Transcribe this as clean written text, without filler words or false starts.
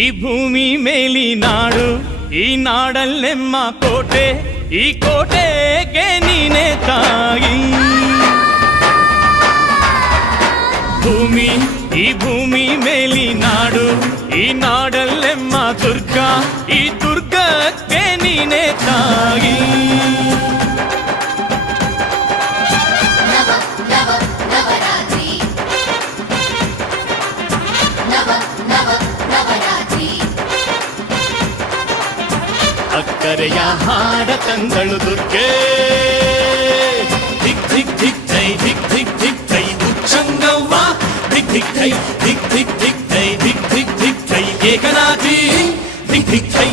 ಈ ಭೂಮಿ ಮೇಲಿ ನಾಡು, ಈ ನಾಡಲ್ಲೆಮ್ಮ ಕೋಟೆ, ಈ ಕೋಟೆಗೆ ನೀನೆ ತಾಯಿ. ಈ ಭೂಮಿ ಮೇಲಿ ನಾಡು, ಈ ನಾಡಲ್ಲೆಮ್ಮ ದುರ್ಗ, ಈ ದುರ್ಗಕ್ಕೆ ನೀನೆ ತಾಯಿ. ಅಕ್ಕರೆಯ ಹಾಡ ತಂದಳು ದುರ್ಗೆ, ಧಿಕ್ ಧಿಕ್ ಧಿಕ್ ಜೈ, ಧಿಕ್ ಧಿಕ್ ಧಿಕ್ ಜೈ ಉಚ್ಚಂಗವ್ವ, ಧಿಕ್ ಧಿಕ್ ಜೈ, ಧಿಕ್ ಧಿಕ್ ಧಿಕ್ ಜೈ, ಧಿಕ್ ಧಿಕ್ ಧಿಕ್ ಜೈ ಏಕನಾಥಿ, ಧಿಕ್ ಧಿಕ್ ಜೈ.